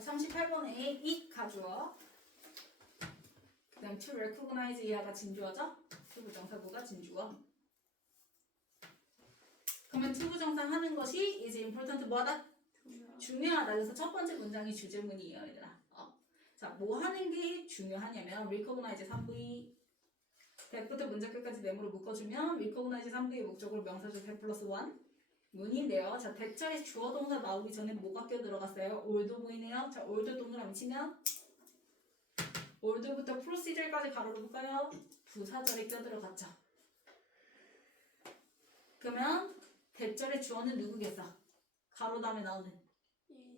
자, 38번에 it 가주어. 그 다음 to recognize 이하가 진주어죠? to 부정사구가 진주어. 그러면 to 부정사 하는 것이 is important 뭐하다? 중요하다. 그래서 첫 번째 문장이 주제문이에요, 얘들아. 자, 뭐 하는 게 중요하냐면 recognize 3V 100부터 문장 끝까지 네모로 묶어주면 recognize 3V의 목적으로 명사절 100 플러스 1 문인데요. 자, 대절에 주어 동사 나오기 전에 뭐가 껴 들어갔어요? 올드문이네요. 자, 올드 동그라미 치면 올드부터 프로시저까지 가로로 볼까요? 부사절에 껴 들어갔죠. 그러면 대절의 주어는 누구겠어? 가로 다음에 나오는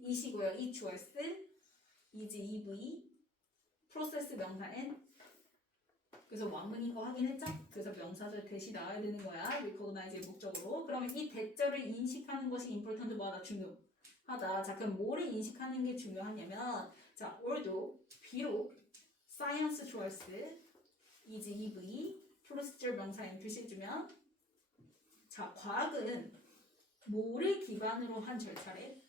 이시고요. 이 주어스 이지 EV 프로세스 명사 N. 그래서 완문인 거 확인했죠? 그래서 명사절 대시 나와야 되는 거야. recognize의 목적으로. 그러면 이 대절을 인식하는 것이 important 뭐하다? 중요하다. 자, 그럼 뭐를 인식하는 게 중요하냐면 자, although 비록 science choice is EV 프로시저 명사 N 표시해주면 자, 과학은 뭐를 기반으로 한 절차래?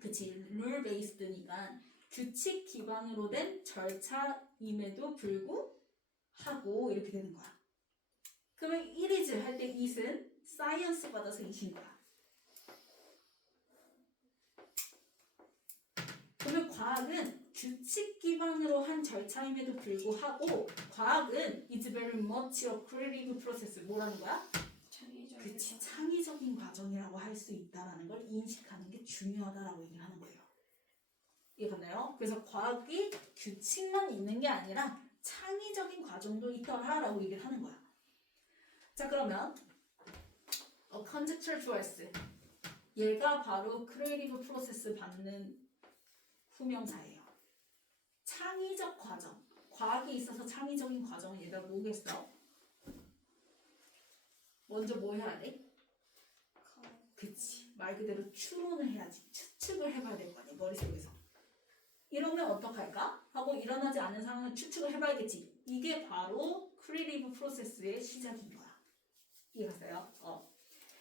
그치, 룰 베이스드니까 규칙 기반으로 된 절차임에도 불구하고 이렇게 되는 거야. 그러면 it is 할 때 it은 science 받아서 it인 거야. 그러면 과학은 규칙 기반으로 한 절차임에도 불구하고 과학은 is very much a creative process. 뭐라는 거야? 그치, 창의적인 과정이라고 할 수 있다라는 걸 인식하는 게 중요하다라고 얘기를 하는 거예요. 이해갔나요? 그래서 과학이 규칙만 있는 게 아니라 창의적인 있더라라고 얘기를 하는 거야. 자, 그러면 conjecture choice 얘가 바로 creative process 받는 후명사예요. 창의적 과정. 과학이 있어서 창의적인 과정은 얘가 뭐겠어? 먼저 뭐 해야 돼? 그치. 말 그대로 추론을 해야지. 추측을 해봐야 될 거 아니야, 머릿속에서. 이러면 어떡할까? 하고 일어나지 않은 상황을 추측을 해봐야겠지. 이게 바로 크리에이티브 프로세스의 시작인 거야. 이해갔어요?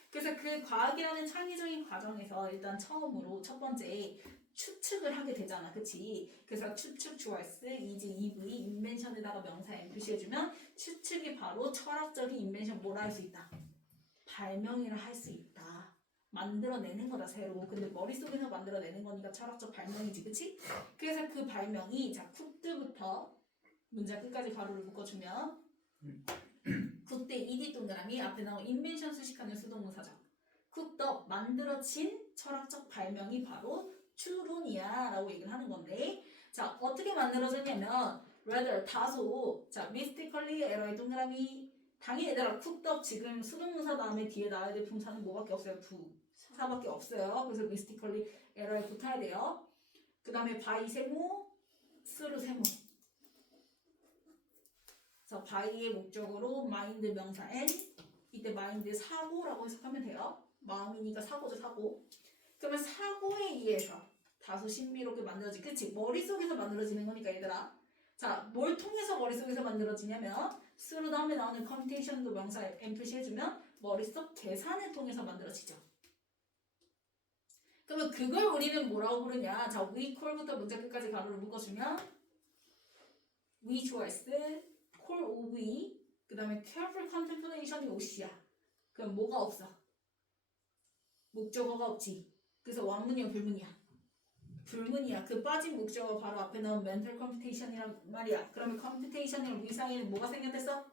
그래서 그 과학이라는 창의적인 과정에서 일단 처음으로 첫 번째 추측을 하게 되잖아. 그치? 그래서 추측 choice, is, EV, 인벤션에다가 명사 M 표시해주면 추측이 바로 철학적인 인벤션 뭐라 할 수 있다? 발명이라 할 수 있다. 만들어내는 거다, 새로. 근데 머릿속에서 만들어내는 거니까 철학적 발명이지, 그치? 그래서 그 발명이, 자, 쿡드부터 문장 끝까지 가로를 묶어주면 쿡드 ED 동그라미 앞에 나온 인벤션 수식하는 수동문사죠. 쿡더 만들어진 철학적 발명이 바로 추론이야 라고 얘기를 하는 건데 자, 어떻게 만들어졌냐면 rather 다소 자, mystically 에러의 동그라미 당연히 얘들아 쿡더 지금 수동문사 다음에 뒤에 나와야 될 품사는 뭐밖에 없어요? 부사밖에 없어요. 그래서 mystically 에러에 붙어야 돼요. 그 다음에 by 세모 스루 세모 자, by의 목적으로 mind 명사 n 이때 mind 사고라고 해석하면 돼요. 마음이니까 사고죠, 사고. 그러면 사고에 의해서 다소 신비롭게 만들어지. 그치? 머릿속에서 만들어지는 거니까 얘들아. 자, 뭘 통해서 머릿속에서 만들어지냐면 through 다음에 나오는 computation도 명사 n 표시해주면 머릿속 계산을 통해서 만들어지죠. 그러면 그걸 우리는 뭐라고 부르냐? 자, we call부터 문장 끝까지 가로를 묶어주면 we choice, call OV, 그 다음에 careful contemplation이 OC야. 그럼 뭐가 없어? 목적어가 없지. 그래서 완문이야, 불문이야? 불문이야. 그 빠진 목적어 바로 앞에 나온 mental computation이란 말이야. 그러면 computation이랑 위상에는 뭐가 생략됐어?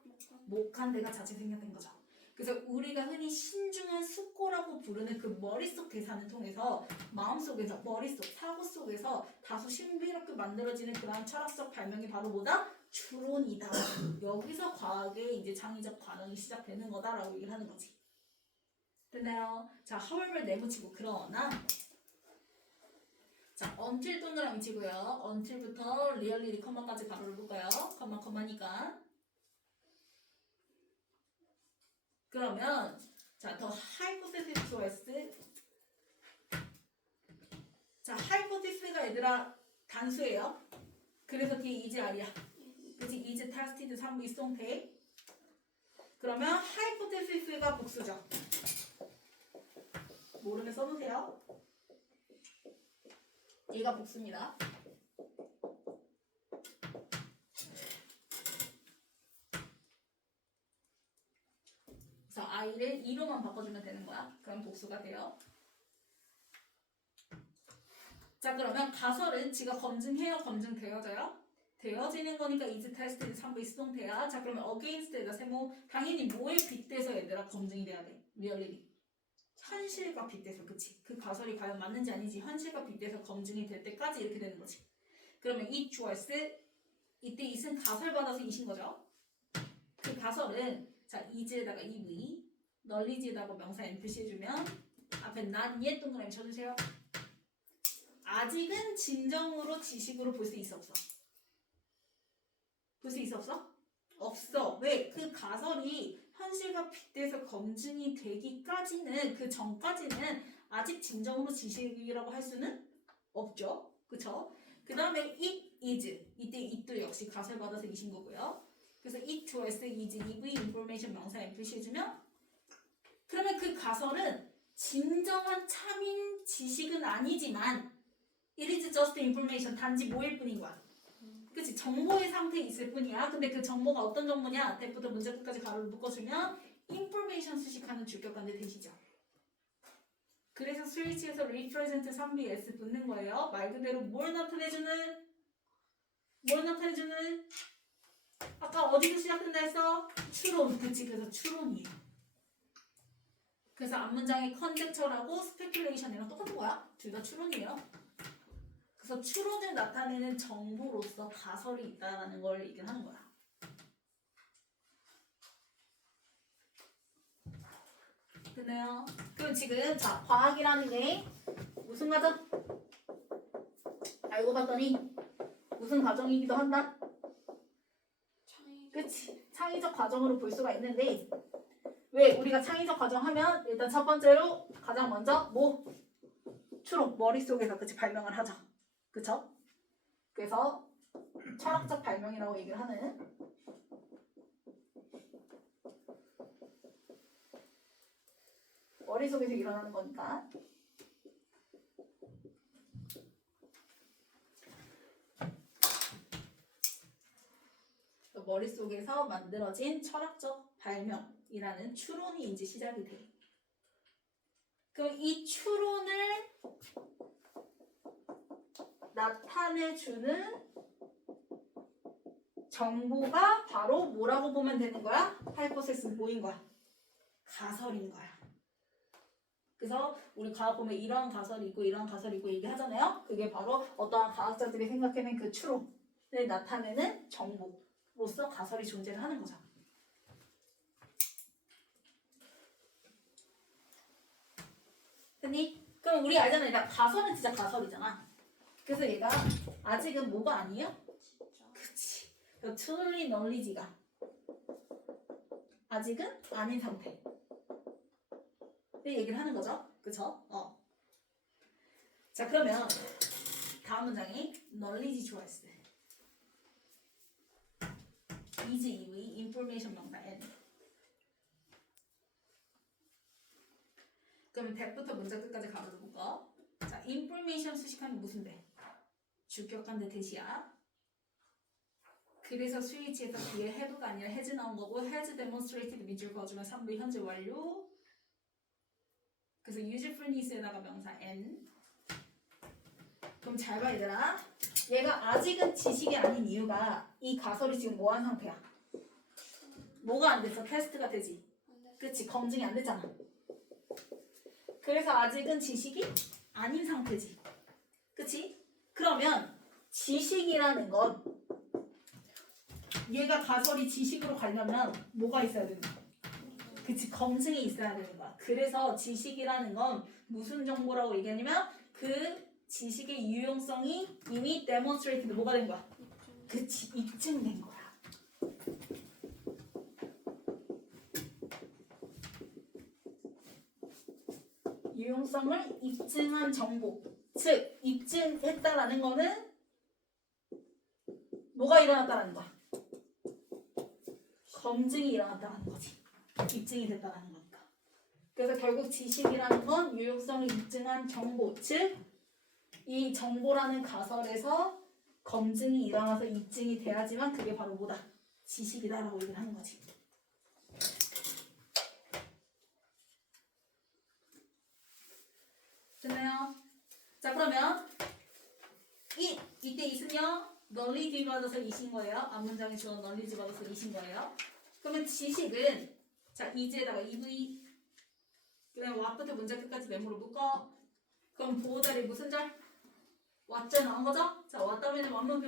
목한 대가 자체 생략된 거죠. 그래서 우리가 흔히 신중한 숙고라고 부르는 그 머릿속 계산을 통해서 마음속에서 머릿속 사고 속에서 다소 신비롭게 만들어지는 그러한 철학적 발명이 바로 뭐다? 추론이다. 여기서 과학의 이제 창의적 과정이 시작되는 거다라고 얘기를 하는 거지. 됐나요? 자, however 네모치고 그러나 자, until 동그라미 치고요. until부터 really, 컴마까지 가로를 볼까요? 컴마니까. 그러면 자, 더 hypothesis choice. 자, hypothesis가 얘들아 단수예요. 그래서 뒤에 is R이야. 그치? is tested 3부 수동태. 그러면 hypothesis가 복수죠. 모르면 써놓으세요. 얘가 복수입니다. 그래서 i를 2로만 바꿔주면 되는 거야. 그럼 복수가 돼요. 자, 그러면 가설은 지가 검증해요, 검증되어져요? 되어지는 거니까 is tested 3부 수동태야. 자, 그러면 against에다 세모. 당연히 뭐에 빗대서 얘들아 검증이 돼야 돼? reality. 현실과 빗대서, 그치? 그 가설이 과연 맞는지 아닌지 현실과 빗대서 검증이 될 때까지 이렇게 되는 거지. 그러면 it was, 이때 it은 가설 받아서 it인 거죠. 그 가설은 자, is에다가 ev, knowledge에다가 명사 n 표시해주면 앞에 not yet 동그라미 쳐주세요. 아직은 진정으로 지식으로 볼 수 있어, 없어? 볼 수 있어, 없어? 없어. 왜? 그 가설이 현실과 빗대서 검증이 되기까지는, 그 전까지는 아직 진정으로 지식이라고 할 수는 없죠. 그쵸? 그 다음에 it is, 이때 it도 역시 가설 받아서 이신 거고요. 그래서 it was, is, ev, information 명사 n 표시해주면 그러면 그 가설은 진정한 참인 지식은 아니지만 it is just information, 단지 뭐일 뿐인 거야. 그치? 정보의 상태에 있을 뿐이야. 근데 그 정보가 어떤 정보냐? 대부터 문제 끝까지 가로를 묶어주면 information 수식하는 주격관대 대시죠. 그래서 스위치에서 represent 3bs 붙는 거예요. 말 그대로 뭘 나타내주는? 아까 어디서 시작된다 했어? 추론. 그치? 그래서 추론이에요. 그래서 앞문장의 conjecture하고 speculation이랑 똑같은 거야. 둘 다 추론이에요. 그래서 추론을 나타내는 정보로서 가설이 있다라는 걸 얘기를 하는 거야. 됐나요? 그럼 지금 자, 과학이라는 게 무슨 과정? 알고 봤더니 무슨 과정이기도 한다? 그치? 창의적 과정으로 볼 수가 있는데 왜 우리가 창의적 과정 하면 일단 첫 번째로 가장 먼저 뭐? 추론, 머릿속에서 그치 발명을 하죠. 그쵸? 그래서 철학적 발명이라고 얘기를 하는 머릿속에서 일어나는 거니까. 머릿속에서 만들어진 철학적 발명이라는 추론이 이제 시작이 돼. 그럼 이 추론을 나타내주는 정보가 바로 뭐라고 보면 되는 거야? 하이포테시스 뭐인 거야? 가설인 거야. 그래서 우리 과학 보면 이런 가설이 있고 이런 가설이 있고 얘기하잖아요. 그게 바로 어떠한 과학자들이 생각해낸 그 추론을 나타내는 정보로서 가설이 존재를 하는 거죠. 됐니? 그럼 우리 알잖아. 요 가설은 진짜 가설이잖아. 그래서 얘가 아직은 뭐가 아니에요? 그치. truly knowledge가 아직은 아닌 상태. 이 얘기를 하는 거죠. 그쵸? 자, 그러면 다음 문장이 knowledge choice. is 이후에 information 명사 n. 그러면 that부터 문장 끝까지 가로를 묶어. 자, information 수식하면 무슨 대? 주격관대 대시야. 그래서 스위치에서 뒤에 have가 아니라 has 나온 거고 has demonstrated 밑줄 그어주면 3부 현재 완료. 그래서 usefulness에다가 명사 n. 그럼 잘 봐 얘들아. 얘가 아직은 지식이 아닌 이유가 이 가설이 지금 뭐한 상태야? 뭐가 안 됐어? 테스트가 되지. 그치? 검증이 안 됐잖아. 그래서 아직은 지식이 아닌 상태지. 그치? 그러면 지식이라는 건 얘가 가설이 지식으로 가려면 뭐가 있어야 되는 거야? 그치? 검증이 있어야 되는 거야. 그래서 지식이라는 건 무슨 정보라고 얘기하냐면 그 지식의 유용성이 이미 demonstrated 뭐가 된 거야? 그치? 입증된 거야. 유용성을 입증한 정보. 즉, 입증했다라는 거는 뭐가 일어났다라는 거야? 검증이 일어났다라는 거지. 입증이 됐다라는 거니까. 그래서 결국 지식이라는 건 유용성을 입증한 정보, 즉 이 정보라는 가설에서 검증이 일어나서 입증이 돼야지만 그게 바로 뭐다? 지식이다라고 얘기를 하는 거지. 됐나요? 자, 그러면 이때 있으면 널리지 받아서 이신 거예요. 앞문장에 주어 널리지 받아서 이신 거예요. 그러면 지식은 자 이제에다가 EV 그다음에 what부터 문장 끝까지 메모로 묶어. 그럼 보호자리 무슨 절? what자 나온 거죠? 자 what 다음에는 원문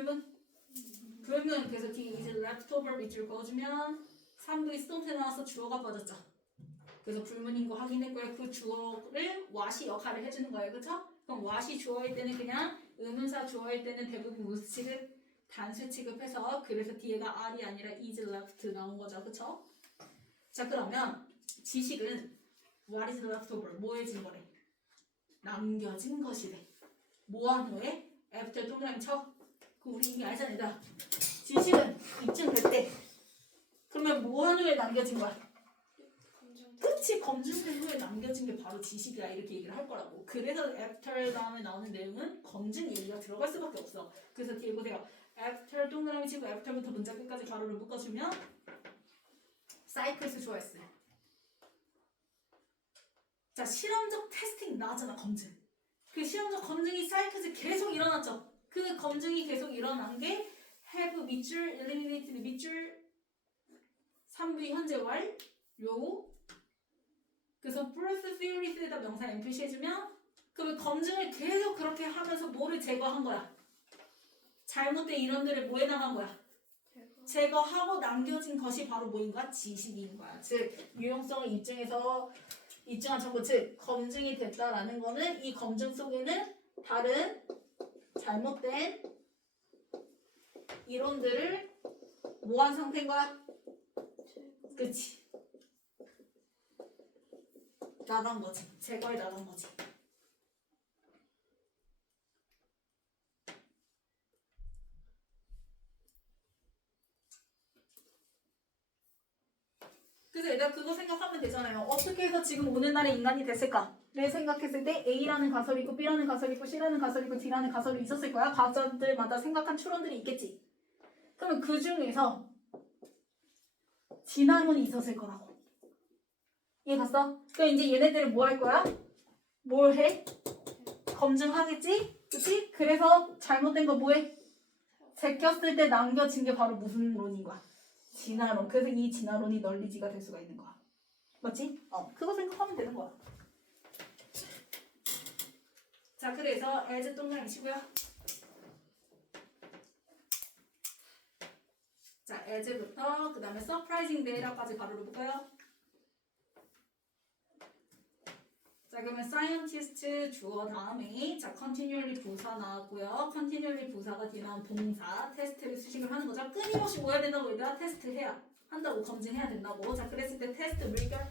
불문 그래서 뒤에 이제 leftover 밑줄 그어주면 3부의 수동태 나와서 주어가 빠졌죠. 그래서 불문인 거 확인했고요. 그 주어를 what이 역할을 해주는 거예요. 그쵸? 그럼 what이 주어일 때는 그냥 의문사 주어일 때는 대부분 무슨 취급? 단수 취급해서 그래서 뒤에가 R이 아니라 is left 나온 거죠. 그쵸? 자 그러면 지식은 what is leftover? 뭐해진 거래? 남겨진 것이래. 뭐한 후에? after 동그라미 쳐. 그 우리 이미 알잖아. 지식은 입증될 때 그러면 뭐한 후에 남겨진 거야? 그치 검증된 후에 남겨진 게 바로 지식이야 이렇게 얘기를 할 거라고. 그래서 after 다음에 나오는 내용은 검증 얘기가 들어갈 수밖에 없어. 그래서 뒤에 보세요. after 동그라미 치고 after부터 문장 끝까지 가로를 묶어주면 사이클스 좋아했어요. 자 실험적 테스팅 나왔잖아. 검증. 그 실험적 검증이 사이클스 계속 일어났죠. 그 검증이 계속 일어난 게 have 밑줄 eliminated 밑줄 3부의 현재 완료. 그래서 process theories에다 명사 n 표시해주면 그러면 검증을 계속 그렇게 하면서 뭐를 제거한 거야? 잘못된 이론들을 뭐에 나간 거야? 제거하고 남겨진 것이 바로 뭐인 거야? 지식인 거야. 즉 유용성을 입증한 정보, 즉 검증이 됐다라는 거는 이 검증 속에는 다른 잘못된 이론들을 뭐한 상태인 거야? 그치? 나간 거지. 제거해 나간 거지. 그래서 얘들아 그거 생각하면 되잖아요. 어떻게 해서 지금 오늘날의 인간이 됐을까?를 생각했을 때 A라는 가설이 있고 B라는 가설이 있고 C라는 가설이 있고 D라는 가설이 있었을 거야. 과학자들마다 생각한 추론들이 있겠지. 그러면 그 중에서 진화론이 있었을 거라고. 이해 갔어? 그럼 이제 얘네들은 뭐 할 거야? 뭘 해? 검증하겠지? 그치? 그래서 잘못된 거 뭐해? 제꼈을 때 남겨진 게 바로 무슨 론인 거야? 진화론. 그래서 이 진화론이 널리지가 될 수가 있는 거야. 맞지? 그거 생각하면 되는 거야. 자, 그래서 as 동그라미 치고요. 자, as부터 그 다음에 surprising data까지 가로로 볼까요? 자, 그러면 scientist 주어 다음에 자 continually 부사 나왔고요. continually 부사가 뒤나온 동사 테스트를 수식을 하는 거죠. 끊임없이 뭐 해야 된다고 얘들아? 테스트 해야 한다고 검증해야 된다고. 자, 그랬을 때 테스트 물결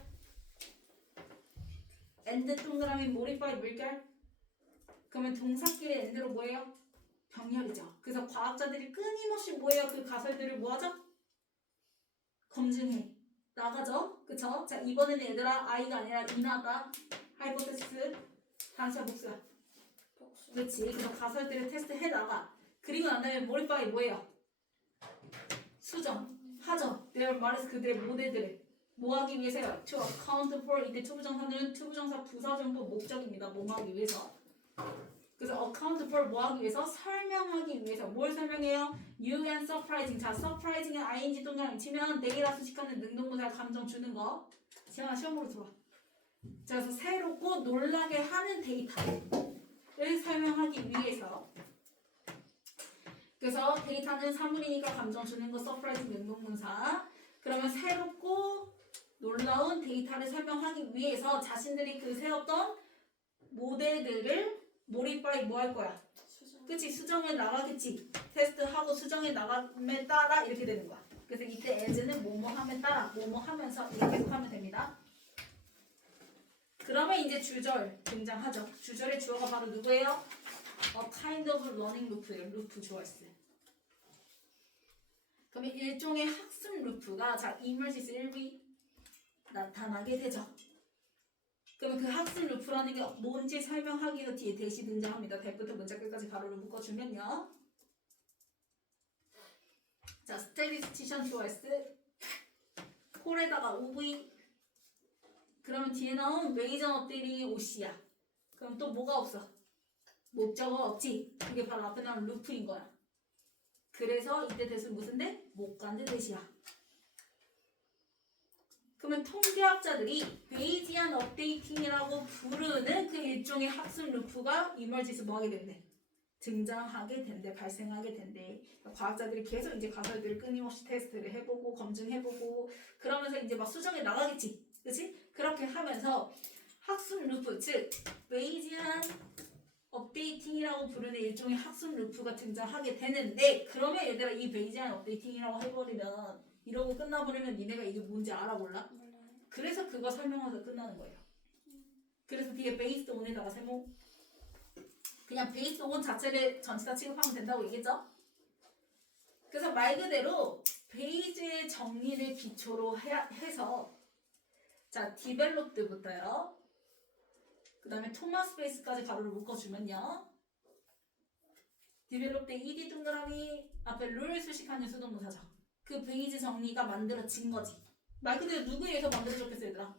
and 동그라미 modify 물결 그러면 동사끼리 and로 뭐예요? 병렬이죠. 그래서 과학자들이 끊임없이 뭐예요? 그 가설들을 뭐하죠? 검증해 나가죠. 그쵸? 자, 이번에는 얘들아 I가 아니라 이나다 하이포테시스 단수야 복수야? 복수. 그렇지. 그래서 가설들을 테스트해 나가. 그리고 난 다음에 modify 뭐예요? 수정 하죠. 내가 말해서 그들의 모델들을 뭐 하기 위해서요? to account for 이때 투부정사는 투부정사 부사정보 목적입니다. 뭐 하기 위해서. 그래서 account for 뭐 하기 위해서? 설명하기 위해서. 뭘 설명해요? new and surprising. 자, surprising은 ing 동그라미 치면 데이라 수식하는 능동부사 감정 주는 거. 지현아 시험으로 들어와. 자, 그래서 새롭고 놀라게 하는 데이터를 설명하기 위해서. 그래서 데이터는 사물이니까 감정 주는 거 surprising 능동문사. 그러면 새롭고 놀라운 데이터를 설명하기 위해서 자신들이 그 세웠던 모델들을 modify 뭐 할 거야? 그치? 수정해 나가겠지. 테스트하고 수정해 나감에 따라 이렇게 되는 거야. 그래서 이때 as는 뭐뭐 함에 따라 뭐뭐 하면서 이렇게 계속 하면 됩니다. 그러면 이제 주절 등장하죠. 주절의 주어가 바로 누구예요? A kind of learning loop예요. 루프 좋아했어요. 그러면 일종의 학습 루프가 자 이물시스 1위 나타나게 되죠. 그러면 그 학습 루프라는 게 뭔지 설명하기 위해서 뒤에 대시 등장합니다. 대부터 문자 끝까지 가로를 묶어주면요. 자, 스테리스티션 초이스 콜에다가 OV 그러면 뒤에 나온 메이저 업데이팅이 OC야. 그럼 또 뭐가 없어? 목적어가 없지. 그게 바로 앞에 나온 루프인 거야. 그래서 이때 대수 무슨 대? 목간대 대시야. 그러면 통계학자들이 베이지안 업데이팅이라고 부르는 그 일종의 학습 루프가 이멀지에서 뭐하게 된대? 등장하게 된대, 발생하게 된대. 과학자들이 계속 이제 가설들을 끊임없이 테스트를 해보고 검증해보고 그러면서 이제 막 수정해 나가겠지, 그렇지? 그렇게 하면서 학습 루프, 즉 베이지안 업데이팅이라고 부르는 일종의 학습 루프가 등장하게 되는데, 그러면 얘들아 이 베이지안 업데이팅이라고 해버리면 이러고 끝나버리면 니네가 이게 뭔지 알아볼라? 그래서 그거 설명하면서 끝나는 거예요. 그래서 뒤에 베이스드 온에다가 세모 그냥 베이스드 온 자체를 전체 다 취급하면 된다고 얘기했죠? 그래서 말 그대로 페이지의 정리를 기초로 해서 자 디벨롭드부터요. 그 다음에 토마스 베이스까지 가로를 묶어주면요. 디벨롭드 ED 동그라미 앞에 룰 수식하는 수동동사죠. 그 페이지 정리가 만들어진 거지. 말 그대로 누구에 의해서 만들어졌겠어 얘들아?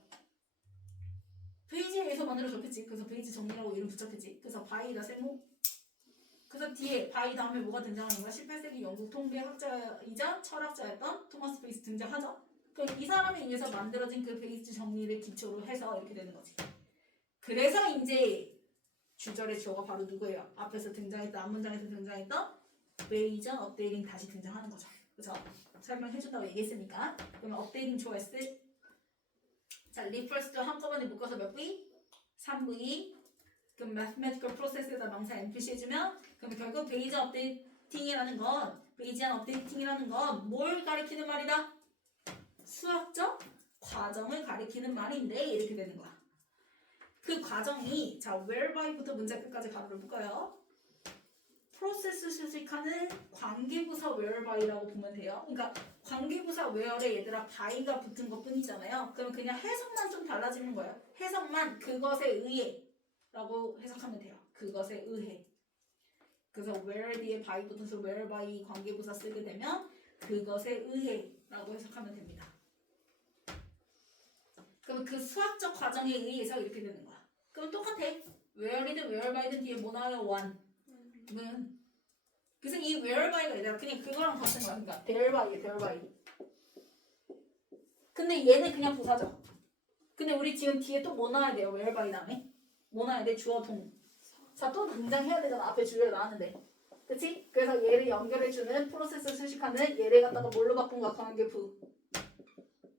페이지에 의해서 만들어졌겠지. 그래서 페이지 정리라고 이름 붙였겠지. 그래서 바이다 세모. 그래서 뒤에 바이 다음에 뭐가 등장하는 거야? 18세기 영국 통계학자이자 철학자였던 토마스 베이스 등장하죠. 그럼 이 사람에 의해서 만들어진 그 베이스 정리를 기초로 해서 이렇게 되는 거지. 그래서 이제 주절의 주어가 바로 누구예요? 앞에서 등장했던 앞문장에서 등장했던 베이전 업데이팅 다시 등장하는 거죠. 그래서 설명해준다고 얘기했으니까. 그러면 업데이팅 초이스 자 리퍼스도 한꺼번에 묶어서 몇 V? 3V. 그럼 mathematical process에다 명사 NPC 해주면 그럼 결국 베이전 업데이팅이라는 건 베이지안 업데이팅이라는 건 뭘 가리키는 말이다? 수학적 과정을 가리키는 말인데 이렇게 되는 거야. 그 과정이 자 whereby부터 문제 끝까지 가로를 묶어요. 프로세스 수식하는 관계부사 whereby라고 보면 돼요. 그러니까 관계부사 where에 얘들아 by가 붙은 것 뿐이잖아요. 그럼 그냥 해석만 좀 달라지는 거예요. 해석만 그것에 의해 라고 해석하면 돼요. 그것에 의해. 그래서 where 뒤에 by 붙어서 whereby 관계부사 쓰게 되면 그것에 의해 라고 해석하면 됩니다. 그럼 그 수학적 과정에 의해서 이렇게 되는 거야. 그럼 똑같아. where이든 whereby든 뒤에 뭐 나와요? one. 문. 그래서 이 whereby가 얘들아 그냥 그거랑 같은 거야. 그러니까 thereby, thereby. 근데 얘는 그냥 부사죠. 근데 우리 지금 뒤에 또 뭐 나와야 돼요? whereby 다음에? 뭐 나와야 돼? 주어 동사 또 등장해야 되잖아. 앞에 주어가 나왔는데. 그치? 그래서 얘를 연결해주는 프로세스 수식하는 얘를 갖다가 뭘로 바꾼 거야? 관계부.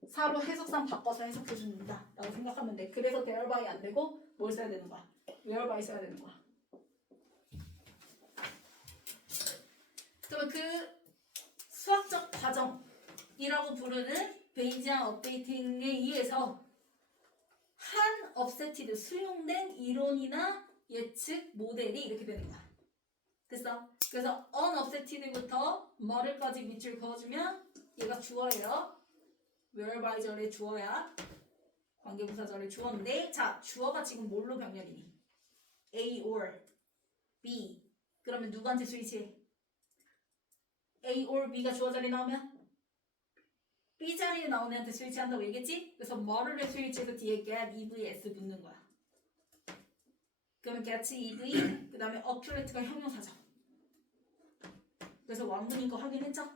사로 해석상 바꿔서 해석해줍니다. 라고 생각하면 돼. 그래서 thereby 안 되고 뭘 써야 되는 거야? whereby 써야 되는 거야. 그러면 그 수학적 과정이라고 부르는 베이지안 업데이팅에 의해서 한 업세티드 수용된 이론이나 예측 모델이 이렇게 되는 거야. 됐어? 그래서 unobseted부터 뭐를까지 밑줄 그어주면 얘가 주어예요. whereby 절의 주어야. 관계부사 절의 주어인데 자 주어가 지금 뭘로 병렬이니? A or B. 그러면 누구한테 스위치해? A or B가 주어 자리에 나오면 B 자리에 나오는 애한테 스위치한다고 얘기했지? 그래서 뭐를 스위치해서 뒤에 get, EVS 붙는 거야. 그러면 get, EV 그 다음에 accurate가 형용사죠. 그래서 완문인 거 확인했죠?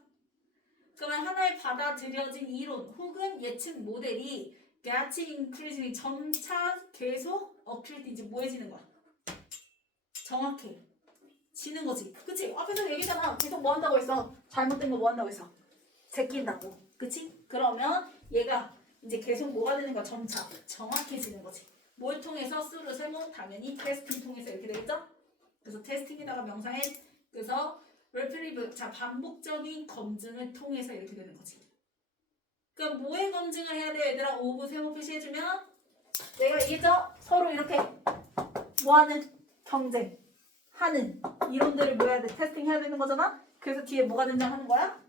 그러면 하나의 받아들여진 이론 혹은 예측 모델이 get increasingly 점차 계속 accurate 이제 뭐해지는 거야? 정확해지는 거지. 그치? 앞에서 얘기잖아. 계속 뭐 한다고 했어? 잘못된 거 뭐 한다고 했어? 제낀다고. 그치? 그러면 얘가 이제 계속 뭐가 되는 거야? 점차 정확해지는 거지. 뭘 통해서? 수를 세모 당연히 테스팅 통해서 이렇게 되겠죠? 그래서 테스팅에다가 명사해 그래서 repetitive 자 반복적인 검증을 통해서 이렇게 되는 거지. 그럼 뭐의 검증을 해야 돼? 얘들아 오브 세모 표시해주면 내가 얘기했죠? 서로 이렇게 뭐하는? 경쟁하는 이론들을 뭐 해야 돼? 테스팅 해야 되는 거잖아? 그래서 뒤에 뭐가 등장하는 거야?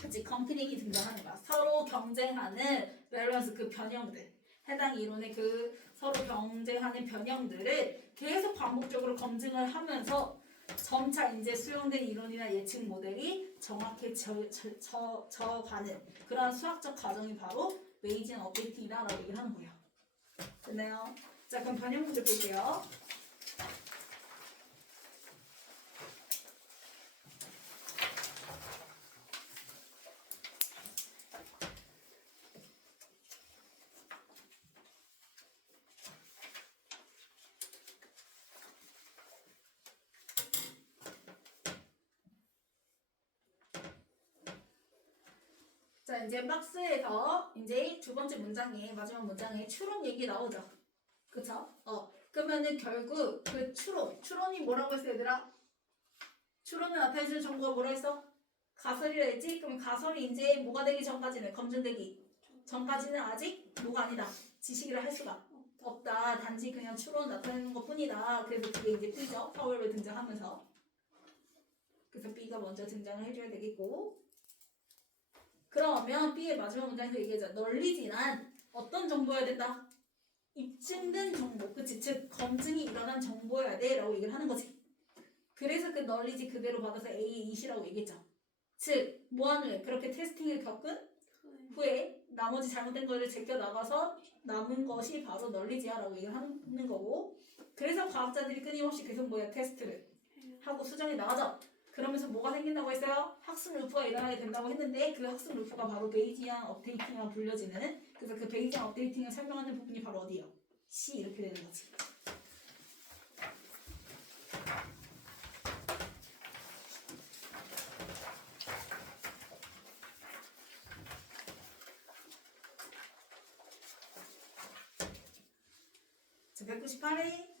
그치, 컴피닝이 등장하는 거야. 서로 경쟁하는 밸런스 그 변형들 해당 이론의 그 서로 경쟁하는 변형들을 계속 반복적으로 검증을 하면서 점차 이제 수용된 이론이나 예측 모델이 정확해져가는 그런 수학적 과정이 바로 베이지안 업데이팅이라고 얘기를 하는 거예요. 됐나요? 자, 그럼 변형 문제 볼게요. 자, 이제 박스에서 이제 두 번째 문장에 마지막 문장에 추론 얘기 나오죠. 그쵸? 그러면은 결국 그 추론이 뭐라고 했어 얘들아? 추론을 나타내주는 정보가 뭐라 했어? 가설이라 했지? 그럼 가설이 이제 뭐가 되기 전까지는 검증되기 전까지는 아직 뭐가 아니다. 지식이라 할 수가 없다. 단지 그냥 추론 나타내는 것 뿐이다. 그래서 그게 이제 B죠. 파월로 등장하면서. 그래서 B가 먼저 등장을 해줘야 되겠고. 그러면 B의 마지막 문장에서 얘기하자. 널리지란 어떤 정보여야 된다? 입증된 정보, 그치? 즉 검증이 일어난 정보여야 돼 라고 얘기를 하는 거지. 그래서 그 널리지 그대로 받아서 A의 이시라고 얘기했죠. 즉 무한을 그렇게 테스팅을 겪은 후에 나머지 잘못된 거를 제껴나가서 남은 것이 바로 널리지야 라고 얘기를 하는 거고, 그래서 과학자들이 끊임없이 계속 뭐야 테스트를 하고 수정이 나가죠. 그러면서 뭐가 생긴다고 했어요? 학습 루프가 일어나게 된다고 했는데 그 학습 루프가 바로 베이지안 업데이팅이라고 불려지는, 그래서 그 베이지안 업데이팅을 설명하는 부분이 바로 어디예요? C 이렇게 되는 거지. 자, 198회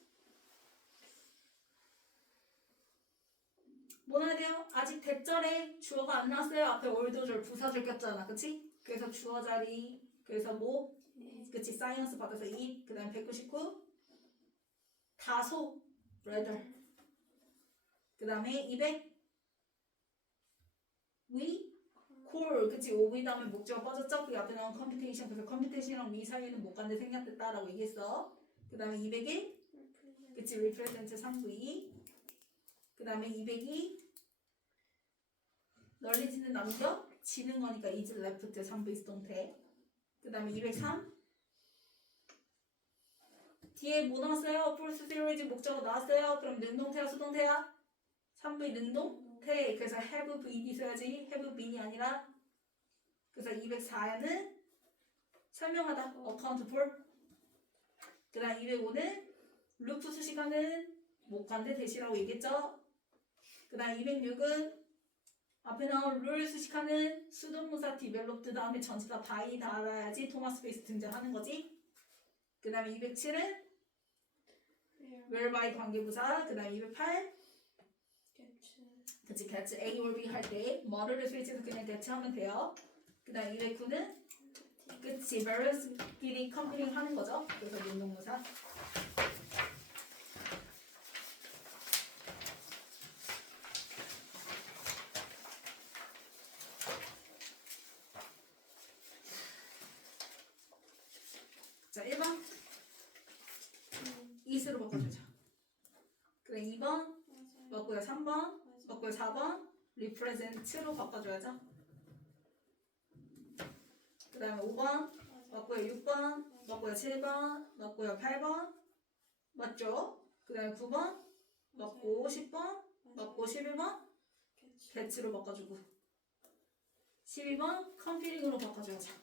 뭐 나야 돼요? 아직 대절에 주어가 안 나왔어요. 앞에 올도절 부사절 꼈잖아, 그치? 그래서 주어 자리, 그래서 뭐? 그치? 사이언스 받아서 이, 그 다음에 199 다소, rather, 그 다음에 200 we, core, 그치? OV 다음에 목적어 빠졌죠? 그 앞에 나온 computation, 그래서 computation이랑 we 사이에는 못 간데 생략됐다라고 얘기했어. 그 다음에 201 그치? represent 3V, 그 다음에 202 널리지는 남겨 지는 거니까 is left 3V 수동태. 그 다음에 203 뒤에 뭐 나왔어요? false theories 목적어 나왔어요. 그럼 능동태야 수동태야? 3V 능동태. 그래서 have been 써야지 have been이 아니라. 그래서 204는 설명하다 account for. 그 다음 205는 루프 수식하는 못 간대 대시라고 얘기했죠. 그 다음 206은 앞에 나온 룰 수식하는 수동무사 디벨롭드 다음에 전체 다 바이 달아야지 토마스 베이스 등장하는 거지. 그 다음에 207은 whereby 관계부사. 그 다음에 208 그치 get A or B 할 때 뭐를 스위치해서 그냥 get 하면 돼요. 그 다음 209는 그치 variables끼리 컴퓨팅 하는 거죠. 그래서 능동무사. 자, 1번 이스로 바꿔주자. 그래 2번 맞고요. 3번 맞고요. 4번 represent로 바꿔줘야죠. 그 다음에 5번 맞고요. 6번 맞고요. 7번 맞고요. 8번 맞죠? 그 다음에 9번 맞고 10번 맞고 11번 get로 바꿔주고 12번 컴퓨팅으로 바꿔줘야죠.